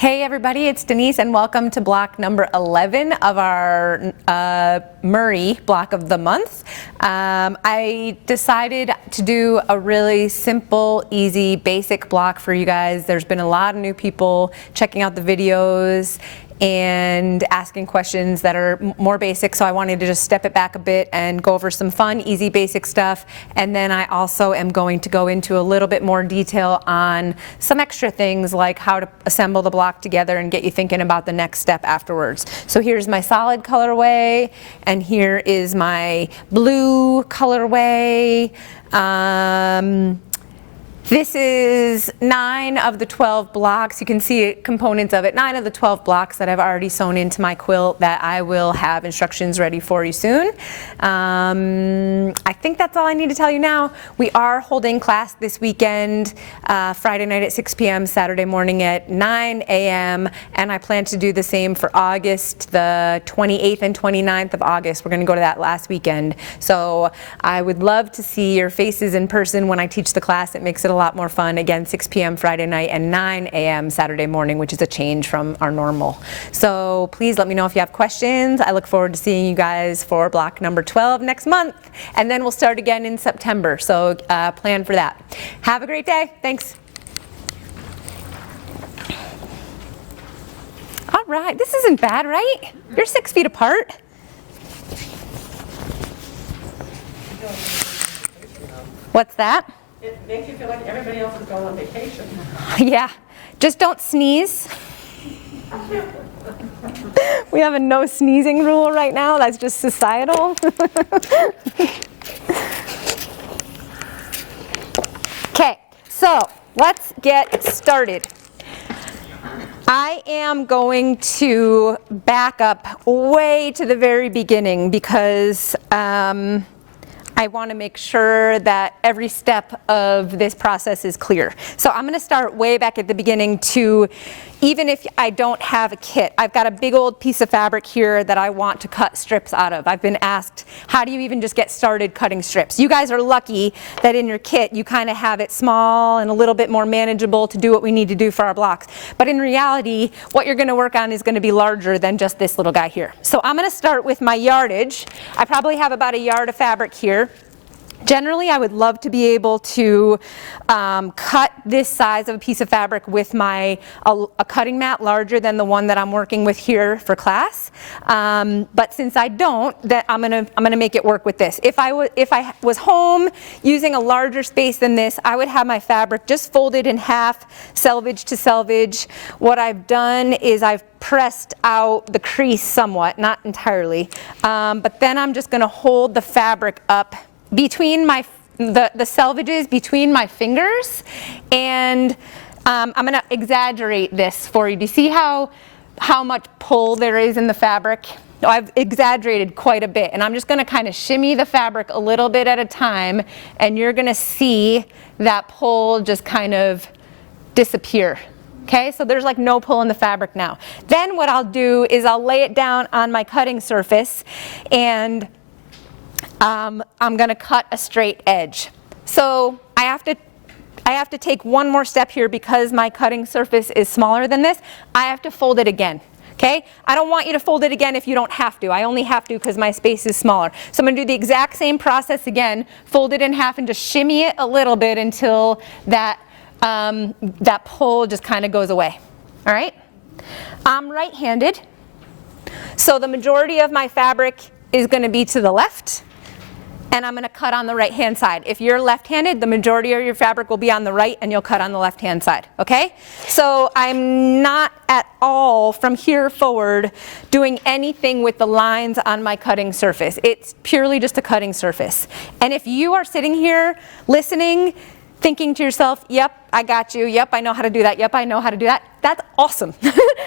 Hey everybody, it's Denise and welcome to block number 11 of our Murray block of the month. I decided to do a really simple, easy, basic block for you guys. There's been a lot of new people checking out the videos and asking questions that are more basic, so I wanted to just step it back a bit and go over some fun, easy, basic stuff. And then I also am going to go into a little bit more detail on some extra things like how to assemble the block together and get you thinking about the next step afterwards. So here's my solid colorway, and here is my blue colorway. This is 9 of the 12 blocks. You can see components of it. 9 of the 12 blocks that I've already sewn into my quilt that I will have instructions ready for you soon. I think that's all I need to tell you now. We are holding class this weekend, Friday night at 6 p.m., Saturday morning at 9 a.m., and I plan to do the same for August, the 28th and 29th of August. We're going to go to that last weekend. So I would love to see your faces in person when I teach the class. It makes it a lot more fun. Again, 6 p.m. Friday night and 9 a.m. Saturday morning, which is a change from our normal. So please let me know if you have questions. I look forward to seeing you guys for block number 12 next month, and then we'll start again in September. So plan for that. Have a great day. Thanks. All right, this isn't bad, right? You're 6 feet apart. What's that? It makes you feel like everybody else is going on vacation. Yeah, just don't sneeze. We have a no sneezing rule right now. That's just societal. Okay, so let's get started. I am going to back up way to the very beginning because I want to make sure that every step of this process is clear. So I'm going to start way back at the beginning to, even if I don't have a kit, I've got a big old piece of fabric here that I want to cut strips out of. I've been asked, how do you even just get started cutting strips? You guys are lucky that in your kit you kind of have it small and a little bit more manageable to do what we need to do for our blocks. But in reality, what you're going to work on is going to be larger than just this little guy here. So I'm going to start with my yardage. I probably have about a yard of fabric here. Generally, I would love to be able to cut this size of a piece of fabric with a cutting mat larger than the one that I'm working with here for class. But since I don't, that I'm gonna make it work with this. If I was home using a larger space than this, I would have my fabric just folded in half, selvage to selvage. What I've done is I've pressed out the crease somewhat, not entirely, but then I'm just gonna hold the fabric up between the selvages between my fingers, and I'm going to exaggerate this for you. Do you see how much pull there is in the fabric? I've exaggerated quite a bit, and I'm just going to kind of shimmy the fabric a little bit at a time, and you're going to see that pull just kind of disappear. Okay, so there's like no pull in the fabric now. Then what I'll do is I'll lay it down on my cutting surface, and I'm going to cut a straight edge. So I have to take one more step here because my cutting surface is smaller than this. I have to fold it again. Okay? I don't want you to fold it again if you don't have to. I only have to because my space is smaller. So I'm going to do the exact same process again, fold it in half and just shimmy it a little bit until that pull just kind of goes away. All right? I'm right-handed, so the majority of my fabric is going to be to the left, and I'm going to cut on the right-hand side. If you're left-handed, the majority of your fabric will be on the right, and you'll cut on the left-hand side, okay? So I'm not at all, from here forward, doing anything with the lines on my cutting surface. It's purely just a cutting surface. And if you are sitting here listening, thinking to yourself, yep, I got you, yep, I know how to do that, yep, I know how to do that, that's awesome,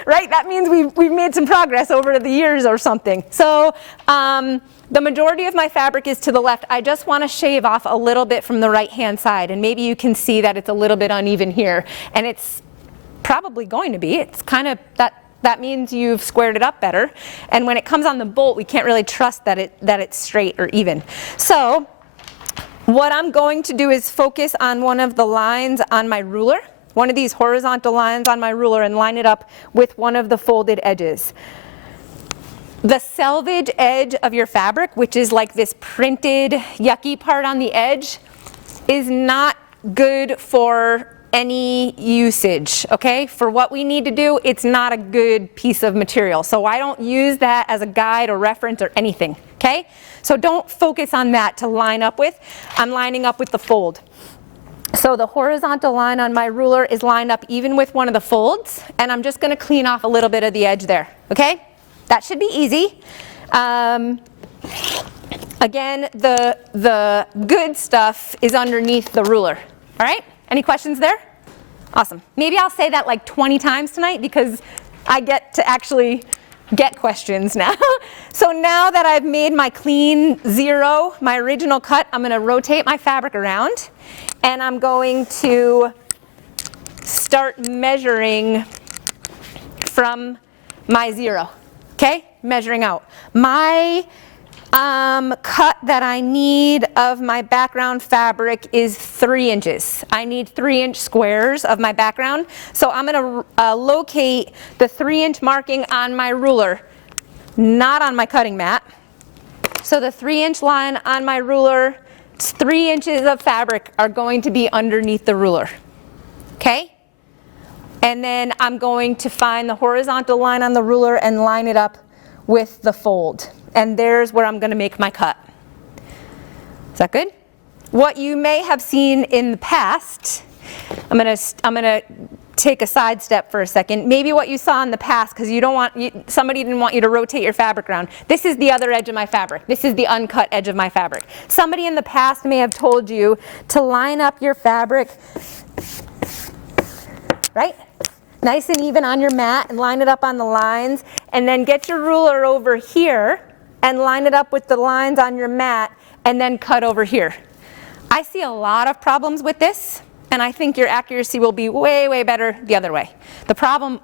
right? That means we've made some progress over the years or something. So the majority of my fabric is to the left. I just want to shave off a little bit from the right-hand side, and maybe you can see that it's a little bit uneven here, and it's probably going to be. It's kind of, that means you've squared it up better, and when it comes on the bolt, we can't really trust that it's straight or even. So what I'm going to do is focus on one of the lines on my ruler, one of these horizontal lines on my ruler and line it up with one of the folded edges. The selvage edge of your fabric, which is like this printed yucky part on the edge, is not good for any usage, okay? For what we need to do, it's not a good piece of material. So I don't use that as a guide or reference or anything, okay? So don't focus on that to line up with. I'm lining up with the fold. So the horizontal line on my ruler is lined up even with one of the folds, and I'm just gonna clean off a little bit of the edge there, okay? That should be easy. Again, the good stuff is underneath the ruler. All right? Any questions there? Awesome. Maybe I'll say that like 20 times tonight because I get to actually get questions now. So now that I've made my clean 0, my original cut, I'm going to rotate my fabric around, and I'm going to start measuring from my 0. Okay, measuring out. My cut that I need of my background fabric is 3 inches. I need 3-inch squares of my background. So I'm going to locate the 3-inch marking on my ruler, not on my cutting mat. So the 3-inch line on my ruler, 3 inches of fabric are going to be underneath the ruler. Okay? And then I'm going to find the horizontal line on the ruler and line it up with the fold. And there's where I'm going to make my cut. Is that good? What you may have seen in the past, I'm going to take a side step for a second. Maybe what you saw in the past, because somebody didn't want you to rotate your fabric around. This is the other edge of my fabric. This is the uncut edge of my fabric. Somebody in the past may have told you to line up your fabric, right? Nice and even on your mat, and line it up on the lines, and then get your ruler over here and line it up with the lines on your mat, and then cut over here. I see a lot of problems with this, and I think your accuracy will be way, way better the other way. The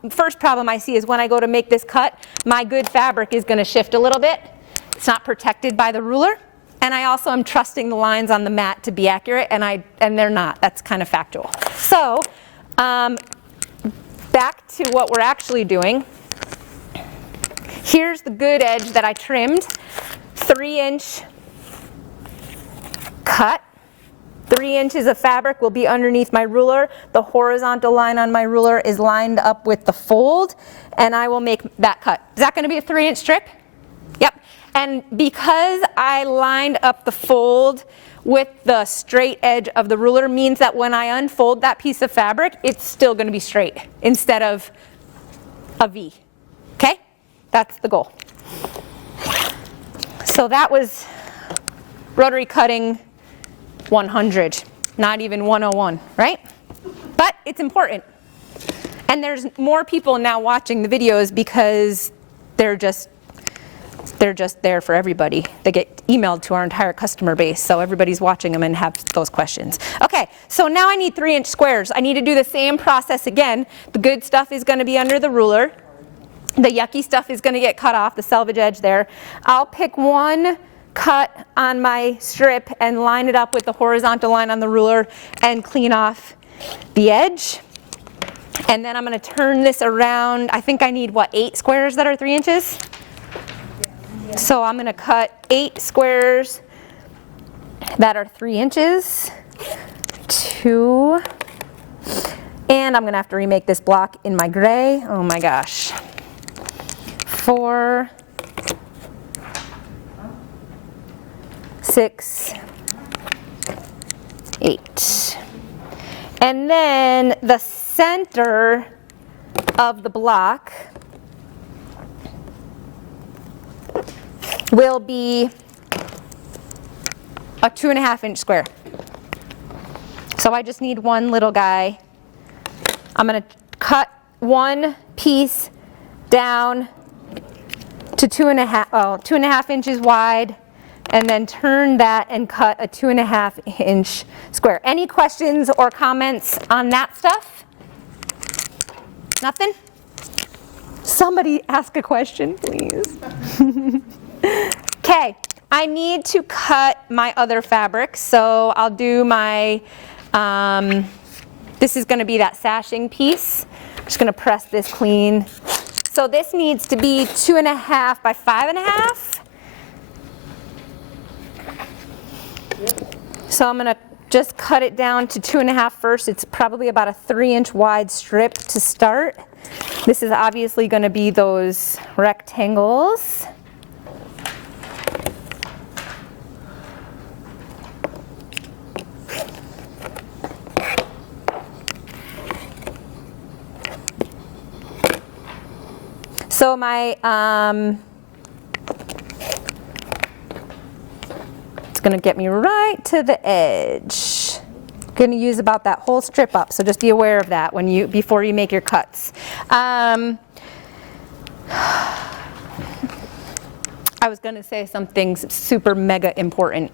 first problem I see is when I go to make this cut, my good fabric is going to shift a little bit. It's not protected by the ruler, and I also am trusting the lines on the mat to be accurate, and they're not. That's kind of factual. So, back to what we're actually doing. Here's the good edge that I trimmed. 3-inch cut. 3 inches of fabric will be underneath my ruler. The horizontal line on my ruler is lined up with the fold, and I will make that cut. Is that going to be a 3-inch strip? Yep. And because I lined up the fold with the straight edge of the ruler means that when I unfold that piece of fabric, it's still going to be straight instead of a V. Okay? That's the goal. So that was rotary cutting 100, not even 101, right? But it's important. And there's more people now watching the videos because they're just there for everybody. They get emailed to our entire customer base, so everybody's watching them and have those questions. Okay, so now I need 3-inch squares. I need to do the same process again. The good stuff is going to be under the ruler. The yucky stuff is going to get cut off, the selvage edge there. I'll pick one cut on my strip and line it up with the horizontal line on the ruler and clean off the edge. And then I'm going to turn this around. I think I need, 8 squares that are 3 inches? So I'm going to cut 8 squares that are 3 inches. 2. And I'm going to have to remake this block in my gray. Oh my gosh. 4. 6. 8. And then the center of the block will be a 2.5-inch square. So I just need one little guy. I'm going to cut one piece down to 2.5 inches wide, and then turn that and cut a 2.5-inch square. Any questions or comments on that stuff? Nothing? Somebody ask a question, please. Okay, I need to cut my other fabric, so I'll do my This is going to be that sashing piece. I'm just going to press this clean. So this needs to be 2.5 by 5.5. So I'm going to just cut it down to 2.5 first. It's probably about a 3-inch wide strip to start. This is obviously going to be those rectangles. So my, it's going to get me right to the edge. Going to use about that whole strip up, so just be aware of that before you make your cuts. I was going to say something super mega important.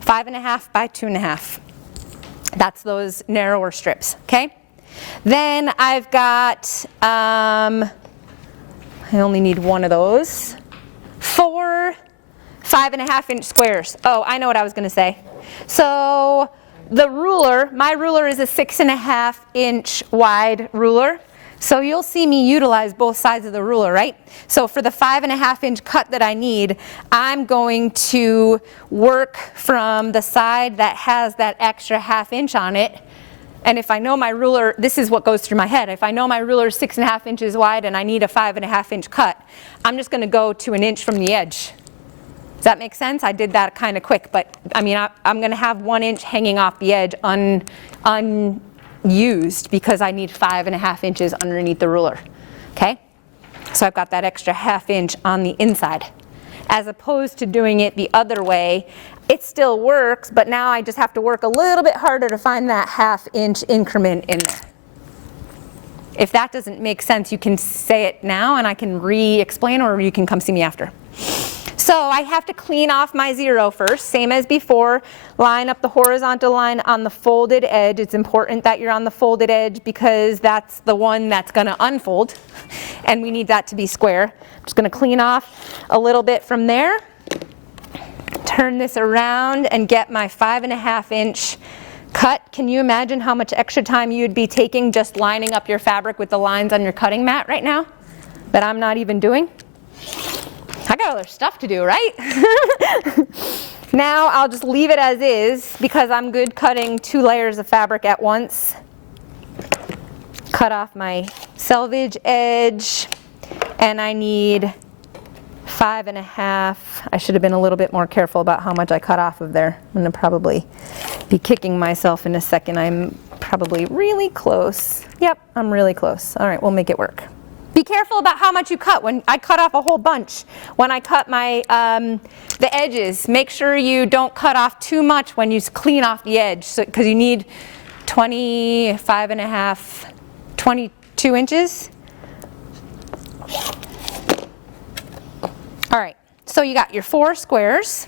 5.5 by 2.5. That's those narrower strips, okay? Then I've got, I only need one of those. 4 5.5-inch squares. Oh, I know what I was going to say. So the ruler, my ruler is a 6.5-inch wide ruler. So you'll see me utilize both sides of the ruler, right? So for the 5.5-inch cut that I need, I'm going to work from the side that has that extra 1/2 inch on it. And if I know my ruler, this is what goes through my head. If I know my ruler is 6.5 inches wide and I need a 5.5-inch cut, I'm just going to go to 1 inch from the edge. Does that make sense? I did that kind of quick, but I mean, I'm going to have 1 inch hanging off the edge unused because I need 5.5 inches underneath the ruler. Okay? So I've got that extra 1/2 inch on the inside. As opposed to doing it the other way, it still works, but now I just have to work a little bit harder to find that 1/2 inch increment in there. If that doesn't make sense, you can say it now and I can re-explain, or you can come see me after. So I have to clean off my 0 first, same as before. Line up the horizontal line on the folded edge. It's important that you're on the folded edge because that's the one that's going to unfold, and we need that to be square. I'm just going to clean off a little bit from there. Turn this around and get my 5.5-inch cut. Can you imagine how much extra time you'd be taking just lining up your fabric with the lines on your cutting mat right now that I'm not even doing? I got other stuff to do, right? Now I'll just leave it as is because I'm good cutting 2 layers of fabric at once. Cut off my selvage edge, and I need 5.5. I should have been a little bit more careful about how much I cut off of there. I'm going to probably be kicking myself in a second. I'm probably really close. Yep, I'm really close. All right, we'll make it work. Be careful about how much you cut. When I cut off a whole bunch, when I cut my the edges, make sure you don't cut off too much when you clean off the edge, because you need 25.5, 22 inches. All right, so you got your 4 squares.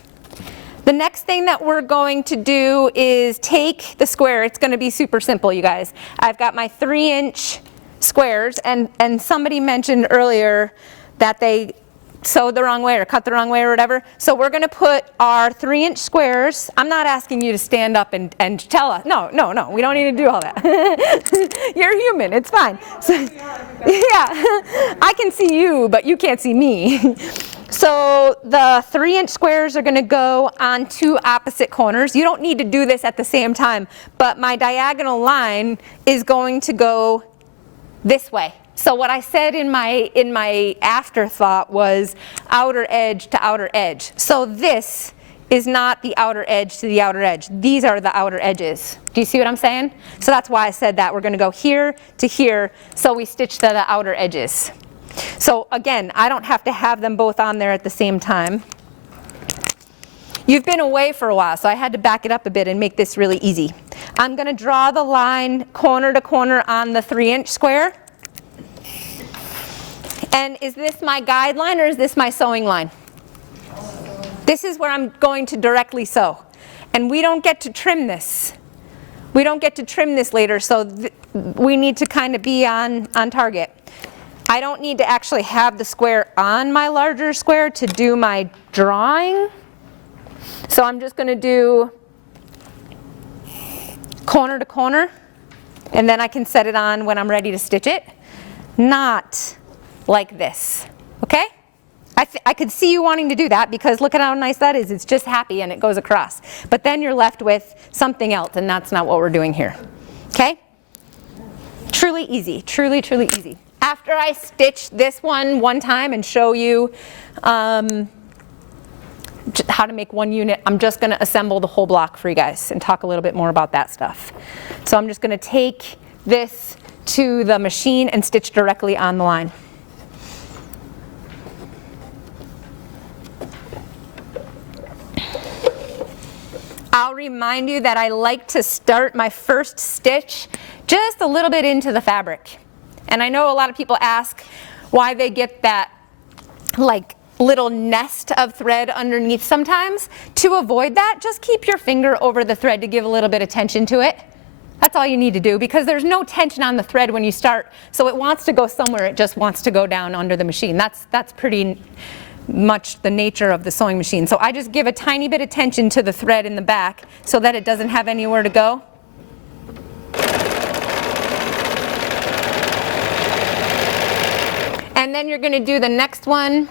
The next thing that we're going to do is take the square. It's going to be super simple, you guys. I've got my 3-inch squares, and somebody mentioned earlier that they sewed the wrong way or cut the wrong way or whatever. So we're going to put our 3-inch squares. I'm not asking you to stand up and tell us. No, we don't need to do all that. You're human, it's fine. So, yeah, I can see you, but you can't see me. So the 3-inch squares are going to go on 2 opposite corners. You don't need to do this at the same time, but my diagonal line is going to go this way. So what I said in my afterthought was outer edge to outer edge. So this is not the outer edge to the outer edge. These are the outer edges. Do you see what I'm saying? So that's why I said that. We're going to go here to here, so we stitch the outer edges. So again, I don't have to have them both on there at the same time. You've been away for a while, so I had to back it up a bit and make this really easy. I'm going to draw the line corner to corner on the 3-inch square. And is this my guideline or is this my sewing line? This is where I'm going to directly sew. And we don't get to trim this. We don't get to trim this later, so we need to kind of be on target. I don't need to actually have the square on my larger square to do my drawing. So I'm just going to do corner to corner. And then I can set it on when I'm ready to stitch it. Not like this, okay? I could see you wanting to do that because look at how nice that is. It's just happy and it goes across. But then you're left with something else, and that's not what we're doing here, okay? Truly easy, truly, truly easy. After I stitch this one time and show you how to make one unit, I'm just going to assemble the whole block for you guys and talk a little bit more about that stuff. So I'm just going to take this to the machine and stitch directly on the line. I'll remind you that I like to start my first stitch just a little bit into the fabric. And I know a lot of people ask why they get that like little nest of thread underneath sometimes. To avoid that, just keep your finger over the thread to give a little bit of tension to it. That's all you need to do because there's no tension on the thread when you start. So it wants to go somewhere, it just wants to go down under the machine. That's pretty much the nature of the sewing machine. So I just give a tiny bit of tension to the thread in the back so that it doesn't have anywhere to go. And then you're going to do the next one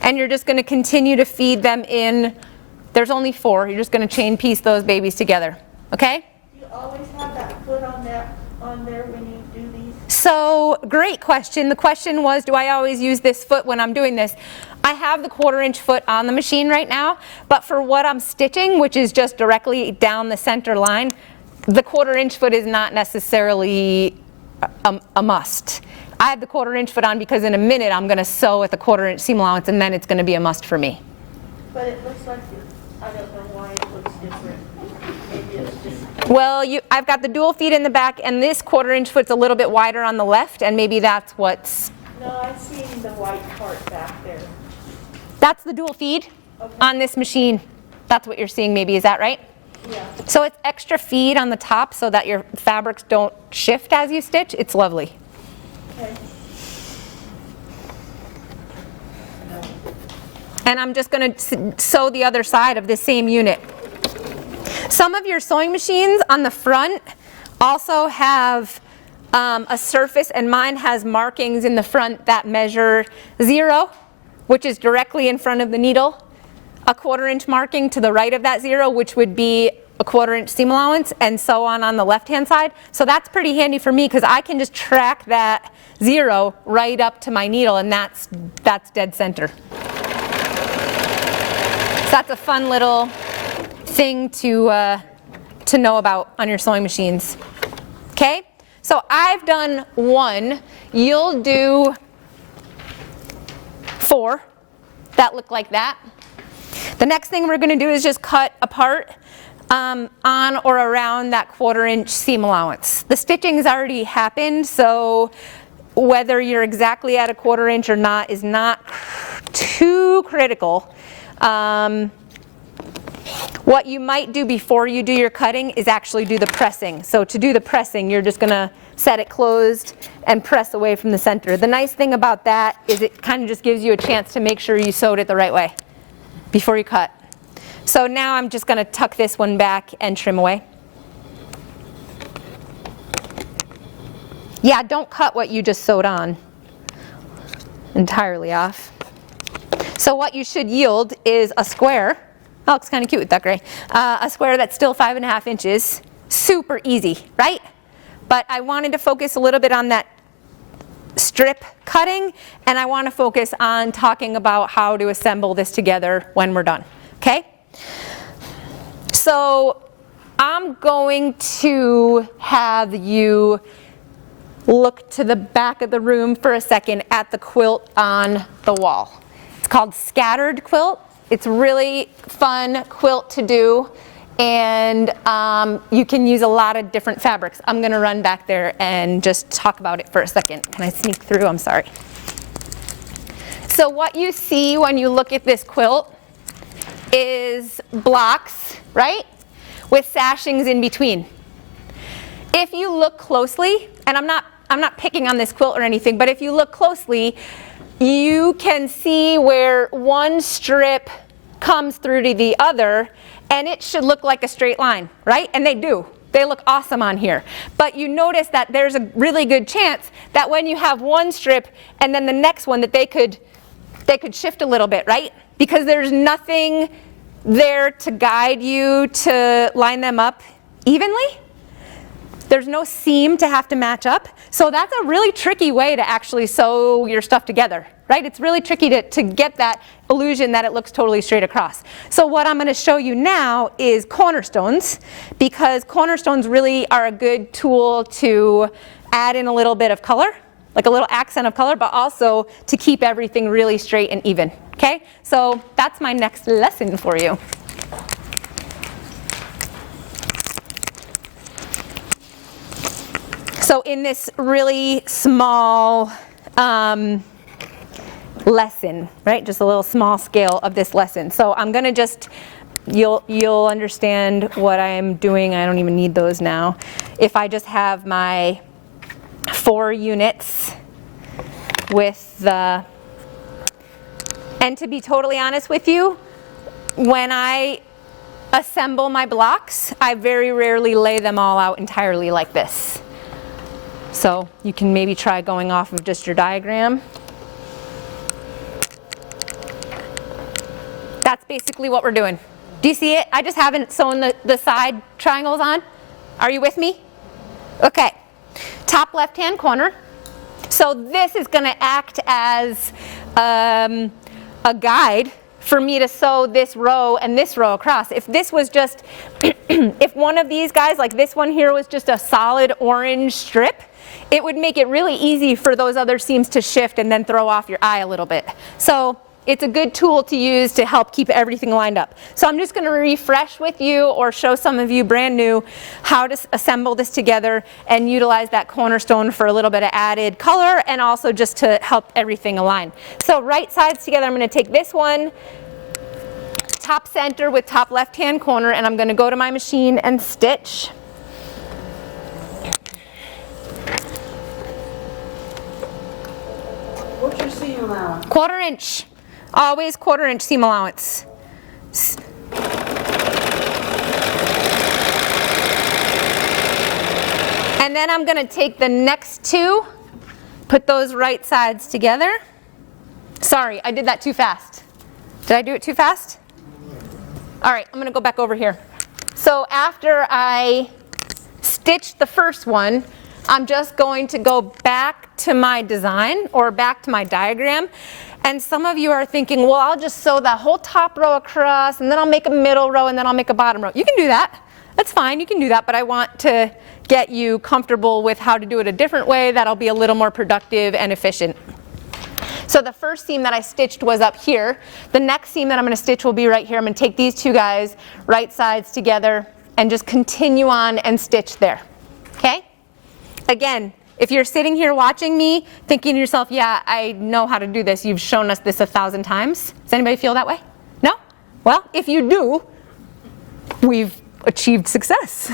and you're just going to continue to feed them in. There's only 4. You're just going to chain piece those babies together. Okay? Do you always have that foot on there when you do these? So, great question. The question was, do I always use this foot when I'm doing this? I have the 1/4" foot on the machine right now, but for what I'm stitching, which is just directly down the center line, the 1/4" foot is not necessarily a must. I have the 1/4" foot on because in a minute I'm going to sew at the 1/4" seam allowance and then it's going to be a must for me. But it looks like, I don't know why it looks different. Maybe it's just... Well, I've got the dual feet in the back and this 1/4" foot's a little bit wider on the left and maybe that's what's... No, I'm seeing the white part back there. That's the dual feed on this machine. That's what you're seeing maybe, is that right? Yeah. So it's extra feed on the top so that your fabrics don't shift as you stitch. It's lovely. Okay. And I'm just going to sew the other side of the same unit. Some of your sewing machines on the front also have a surface, and mine has markings in the front that measure 0, which is directly in front of the needle, a 1/4" marking to the right of that 0, which would be a 1/4" seam allowance, and so on the left-hand side. So that's pretty handy for me because I can just track that 0 right up to my needle, and that's dead center. So that's a fun little thing to know about on your sewing machines. Okay, so I've done 1. You'll do 4 that look like that. The next thing we're going to do is just cut apart on or around that 1/4" seam allowance. The stitching's already happened, so whether you're exactly at a 1/4" or not is not too critical. What you might do before you do your cutting is actually do the pressing. So to do the pressing, you're just going to set it closed and press away from the center. The nice thing about that is it kind of just gives you a chance to make sure you sewed it the right way before you cut. So now I'm just going to tuck this one back and trim away. Yeah, don't cut what you just sewed on entirely off. So what you should yield is a square. Oh, it's kind of cute with that gray. A square that's still 5.5 inches. Super easy, right? But I wanted to focus a little bit on that strip cutting, and I want to focus on talking about how to assemble this together when we're done, okay? So I'm going to have you look to the back of the room for a second at the quilt on the wall. It's called Scattered Quilt. It's really fun quilt to do, and you can use a lot of different fabrics. I'm going to run back there and just talk about it for a second. Can I sneak through? I'm sorry. So what you see when you look at this quilt is blocks, right, with sashings in between. If you look closely, and I'm not picking on this quilt or anything, but if you look closely, you can see where one strip comes through to the other, and it should look like a straight line, right? And they do. They look awesome on here. But you notice that there's a really good chance that when you have one strip and then the next one that they could shift a little bit, right? Because there's nothing there to guide you to line them up evenly. There's no seam to have to match up. So that's a really tricky way to actually sew your stuff together, right? It's really tricky to get that illusion that it looks totally straight across. So what I'm going to show you now is cornerstones, because cornerstones really are a good tool to add in a little bit of color, like a little accent of color, but also to keep everything really straight and even, okay? So that's my next lesson for you. So in this really small lesson, right? Just a little small scale of this lesson. So I'm gonna just, you'll understand what I'm doing. I don't even need those now. If I just have my 4 units with the, and to be totally honest with you, when I assemble my blocks, I very rarely lay them all out entirely like this. So you can maybe try going off of just your diagram. That's basically what we're doing. Do you see it? I just haven't sewn the side triangles on. Are you with me? Okay. Top left-hand corner. So this is going to act as a guide for me to sew this row and this row across. If this was just, if one of these guys, like this one here, was just a solid orange strip, it would make it really easy for those other seams to shift and then throw off your eye a little bit. So it's a good tool to use to help keep everything lined up. So I'm just going to refresh with you, or show some of you brand new, how to assemble this together and utilize that cornerstone for a little bit of added color and also just to help everything align. So right sides together, I'm going to take this one, top center with top left hand corner, and I'm going to go to my machine and stitch. What's your seam allowance? 1/4 inch. Always 1/4 inch seam allowance. And then I'm going to take the next 2, put those right sides together. Sorry, I did that too fast. Did I do it too fast? All right, I'm going to go back over here. So after I stitched the first one, I'm just going to go back to my design, or back to my diagram. And some of you are thinking, well, I'll just sew that whole top row across, and then I'll make a middle row, and then I'll make a bottom row. You can do that. That's fine, you can do that, but I want to get you comfortable with how to do it a different way that'll be a little more productive and efficient. So the first seam that I stitched was up here. The next seam that I'm going to stitch will be right here. I'm going to take these 2 guys, right sides together, and just continue on and stitch there. Okay? Again, if you're sitting here watching me thinking to yourself, yeah, I know how to do this, you've shown us this 1,000 times. Does anybody feel that way? No? Well, if you do, we've achieved success.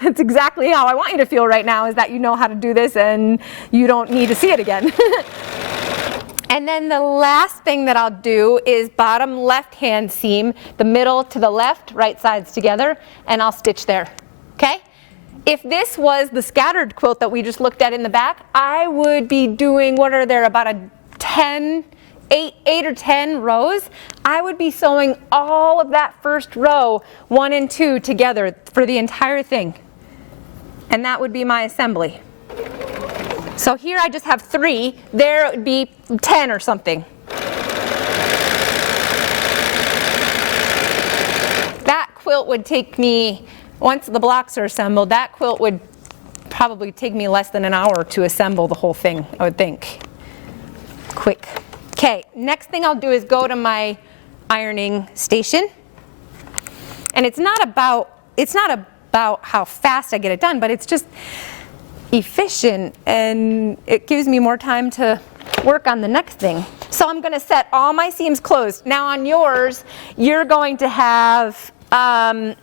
That's exactly how I want you to feel right now, is that you know how to do this and you don't need to see it again. And then the last thing that I'll do is bottom left-hand seam, the middle to the left, right sides together, and I'll stitch there. Okay? If this was the scattered quilt that we just looked at in the back, I would be doing, what are there, about 8 or 10 rows. I would be sewing all of that first row, 1 and 2, together for the entire thing. And that would be my assembly. So here I just have 3. There it would be 10 or something. That quilt would take me, once the blocks are assembled, that quilt would probably take me less than an hour to assemble the whole thing, I would think. Quick. Okay, next thing I'll do is go to my ironing station. And it's not about how fast I get it done, but it's just efficient, and it gives me more time to work on the next thing. So I'm going to set all my seams closed. Now on yours, you're going to have,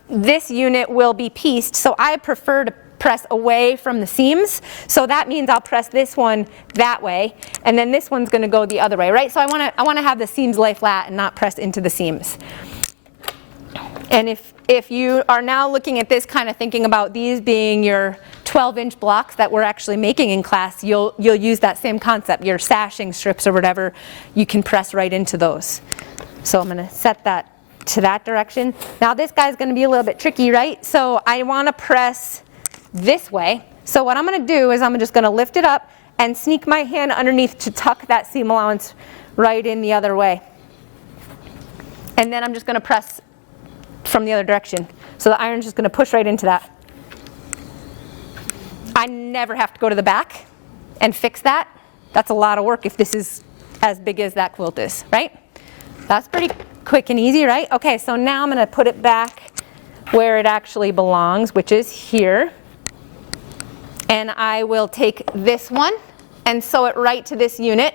this unit will be pieced, so I prefer to press away from the seams. So that means I'll press this one that way, and then this one's going to go the other way, right? So I want to have the seams lay flat and not press into the seams. And if you are now looking at this kind of thinking about these being your 12-inch blocks that we're actually making in class, you'll use that same concept. Your sashing strips or whatever, you can press right into those. So I'm going to set that to that direction. Now this guy's going to be a little bit tricky, right? So I want to press this way. So what I'm going to do is I'm just going to lift it up and sneak my hand underneath to tuck that seam allowance right in the other way. And then I'm just going to press from the other direction. So the iron's just going to push right into that. I never have to go to the back and fix that. That's a lot of work if this is as big as that quilt is, right? That's pretty quick and easy, right? Okay, so now I'm going to put it back where it actually belongs, which is here. And I will take this one and sew it right to this unit.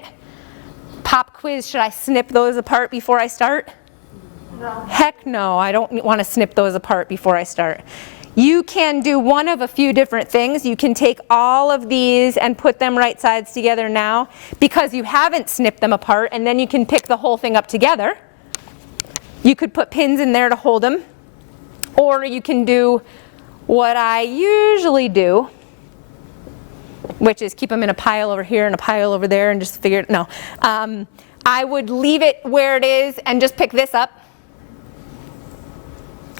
Pop quiz, should I snip those apart before I start? No. Heck no, I don't want to snip those apart before I start. You can do one of a few different things. You can take all of these and put them right sides together now because you haven't snipped them apart, and then you can pick the whole thing up together. You could put pins in there to hold them, or you can do what I usually do, which is keep them in a pile over here and a pile over there and just figure it, no. I would leave it where it is and just pick this up.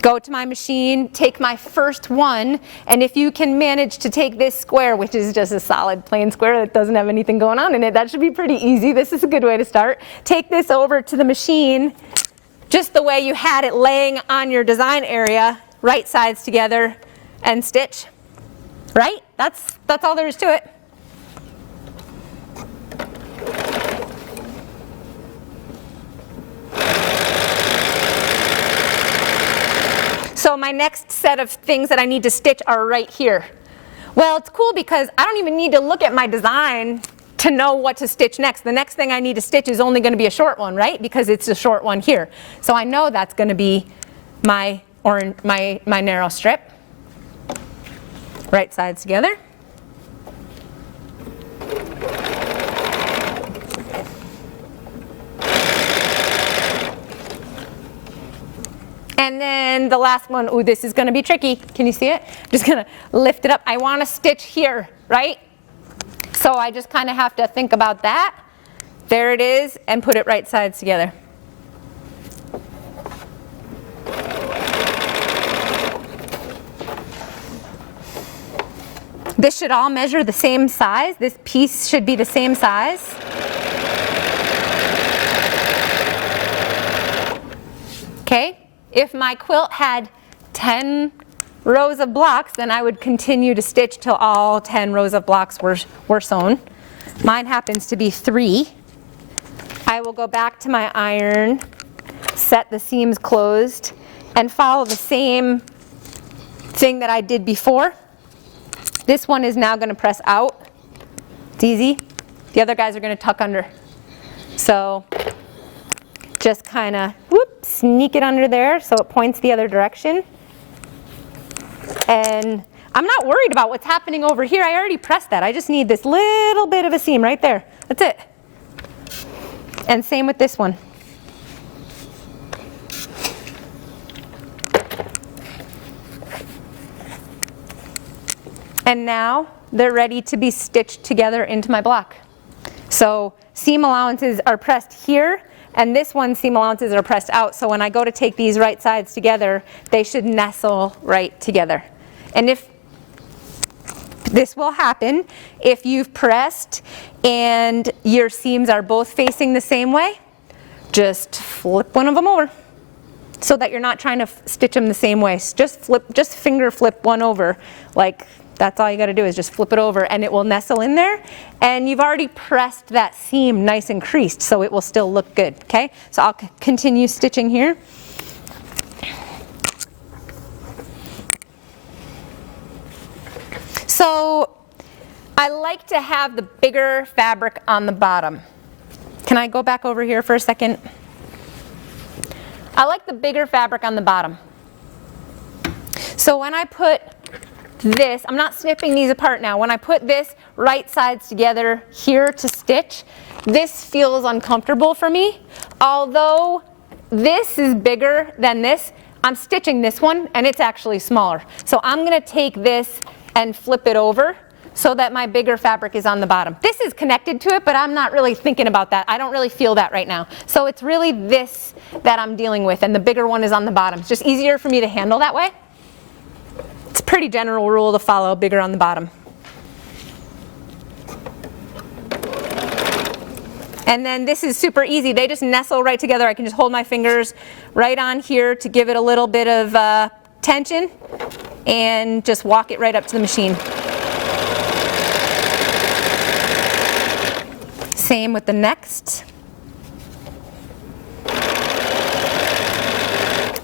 Go to my machine, take my first one, and if you can manage to take this square, which is just a solid plain square that doesn't have anything going on in it, that should be pretty easy. This is a good way to start. Take this over to the machine, just the way you had it laying on your design area, right sides together, and stitch. Right? That's all there is to it. So my next set of things that I need to stitch are right here. Well, it's cool because I don't even need to look at my design to know what to stitch next. The next thing I need to stitch is only going to be a short one, right? Because it's a short one here. So I know that's going to be my narrow strip. Right sides together. And then the last one, ooh, this is going to be tricky. Can you see it? I'm just going to lift it up. I want to stitch here, right? So I just kind of have to think about that. There it is, and put it right sides together. This should all measure the same size. This piece should be the same size. Okay? If my quilt had 10 rows of blocks, then I would continue to stitch till all 10 rows of blocks were sewn. Mine happens to be 3. I will go back to my iron, set the seams closed, and follow the same thing that I did before. This one is now going to press out. It's easy. The other guys are going to tuck under. So just kind of sneak it under there so it points the other direction. And I'm not worried about what's happening over here. I already pressed that. I just need this little bit of a seam right there. That's it. And same with this one. And now they're ready to be stitched together into my block. So seam allowances are pressed here, and this one seam allowances are pressed out. So when I go to take these right sides together, they should nestle right together. And if this will happen if you've pressed and your seams are both facing the same way, just flip one of them over so that you're not trying to stitch them the same way. Just finger flip one over, like that's all you got to do is just flip it over and it will nestle in there, and you've already pressed that seam nice and creased, so it will still look good. Okay, so I'll continue stitching here. So I like to have the bigger fabric on the bottom. Can I go back over here for a second? I like the bigger fabric on the bottom. So when I put this, I'm not snipping these apart now. When I put this right sides together here to stitch, this feels uncomfortable for me. Although this is bigger than this, I'm stitching this one and it's actually smaller. So I'm gonna take this and flip it over so that my bigger fabric is on the bottom. This is connected to it, but I'm not really thinking about that. I don't really feel that right now. So it's really this that I'm dealing with, and the bigger one is on the bottom. It's just easier for me to handle that way. It's a pretty general rule to follow, bigger on the bottom. And then this is super easy. They just nestle right together. I can just hold my fingers right on here to give it a little bit of tension and just walk it right up to the machine. Same with the next.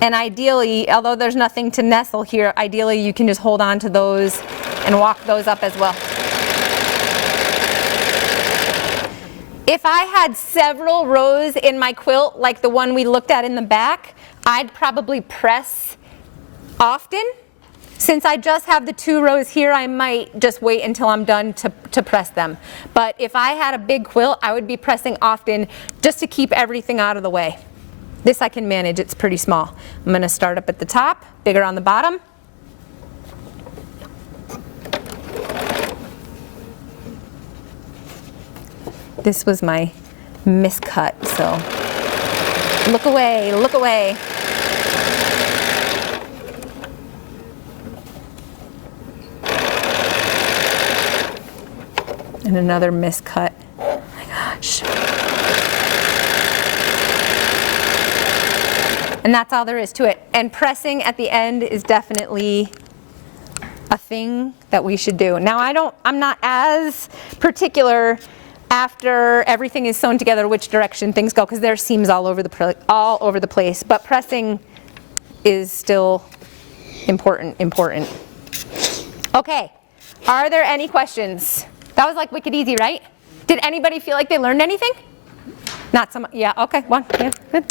And ideally, although there's nothing to nestle here, ideally you can just hold on to those and walk those up as well. If I had several rows in my quilt, like the one we looked at in the back, I'd probably press often. Since I just have the 2 rows here, I might just wait until I'm done to press them. But if I had a big quilt, I would be pressing often just to keep everything out of the way. This I can manage, it's pretty small. I'm gonna start up at the top, bigger on the bottom. This was my miscut, so look away, look away. And another miscut. Oh my gosh. And that's all there is to it. And pressing at the end is definitely a thing that we should do. Now I'm not as particular after everything is sewn together which direction things go, because there's seams all over the place. But pressing is still important. Okay, are there any questions? That was like wicked easy, right? Did anybody feel like they learned anything? Not some, yeah, okay, one, yeah, good.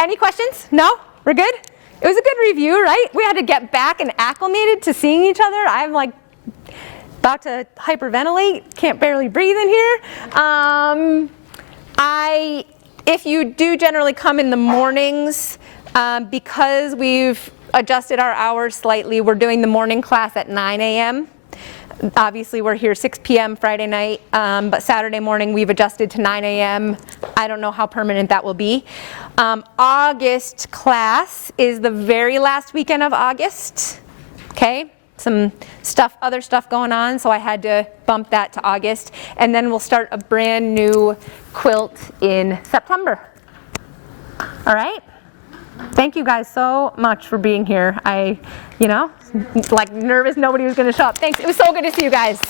Any questions? No? We're good? It was a good review, right? We had to get back and acclimated to seeing each other. I'm like about to hyperventilate, can't barely breathe in here. If you do generally come in the mornings, because we've adjusted our hours slightly, we're doing the morning class at 9 a.m. Obviously we're here 6 p.m. Friday night, but Saturday morning we've adjusted to 9 a.m. I don't know how permanent that will be. August class is the very last weekend of August. Okay, some other stuff going on, so I had to bump that to August. And then we'll start a brand new quilt in September. All right? Thank you guys so much for being here. Like nervous nobody was going to show up. Thanks. It was so good to see you guys.